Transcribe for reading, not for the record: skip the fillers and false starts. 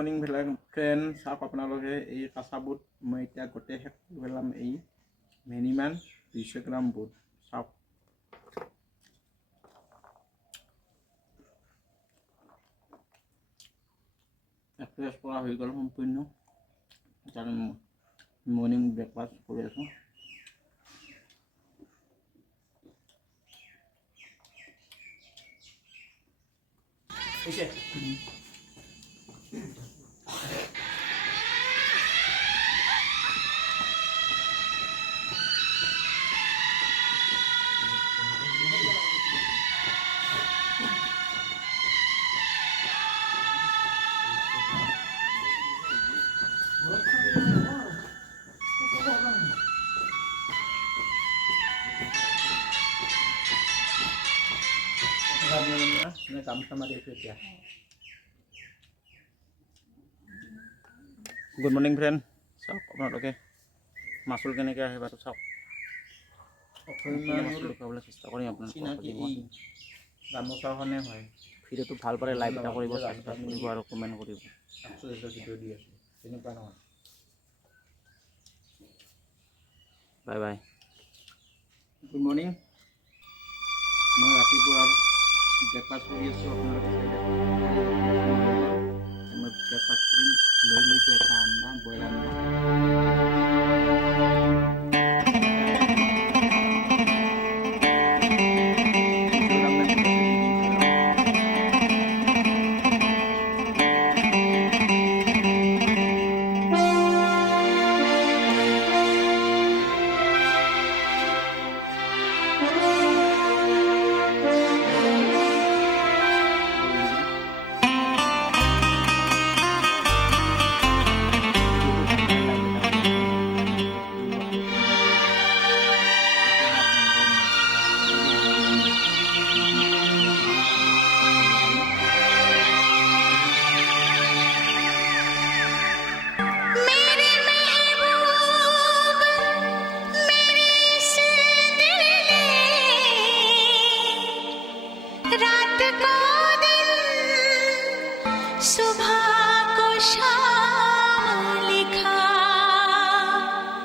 Morning friend, চাওক আপোনালোকে এই কাঁচা বুট মই এতিয়া গোটেই শেষ কৰি পেলাম। এই মিনিমাম 200 গ্ৰাম বুট চাওক। এক্সাৰচাইজ কৰা হৈ গ'ল সম্পূৰ্ণ। মৰ্নিং ব্ৰেকফাষ্ট কৰি আছোঁ। গামোচা মাৰি আছোঁ এতিয়া। গুড মৰ্নিং ফ্ৰেণ্ড, চাওক আপোনালোকে মাচুল কেনেকৈ আহে বাৰু চাওক। মাচুল দেখুৱাবলৈ চেষ্টা কৰিম আপোনালোকক। গামোচাখনে হয়। ভিডিঅ'টো ভাল পালে লাইক এটা কৰিব, ছাবস্ক্ৰাইব কৰিব আৰু কমেণ্ট কৰিব। ভিডিঅ' দি আছোঁ তেনেকুৱা নহয়। Bye bye. Good morning. মই ৰাতিপুৱা ব্ৰেকফাষ্ট কৰি আছোঁ। আপোনালোকে